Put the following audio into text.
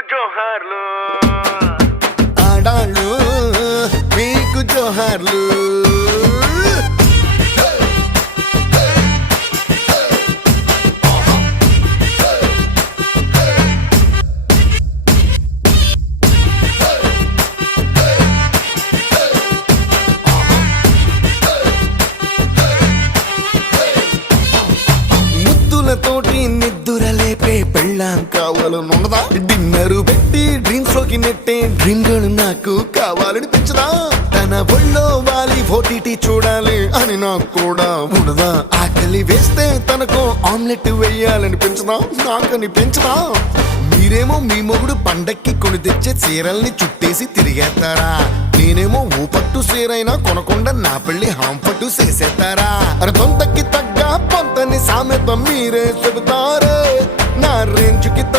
జోహార్లు. ఆడాళ్ళు మీకు జోహార్లు. పెళ్ళాం కావాలనున్నదా డిన్నర్ పెట్టి డ్రీమ్స్లోకి నెట్టే డ్రీమ్ గర్ల్ నాకు కావాలని పెంచదా తన ఒళ్ళో వాలి ఓటీటీ చూడాలి అని నాకు కూడా ఉండదా ఆకలి వేస్తే తనకు ఆమ్లెట్ వేయాలని పెంచదా నాకని పెంచదా? మీరేమో మీ మొగుడు పండక్కి కొని తెచ్చే చీరల్ని చుట్టేసి తిరిగేస్తారా? నేనేమో ఊపట్టు సీరైనా కొనకుండా నా పెళ్ళి హాంపట్టు చేసేస్తారా? అరే తొంతకి తగ్గ పొంతని సామెత మీరే చెబుతారే. నా రేంజ్కి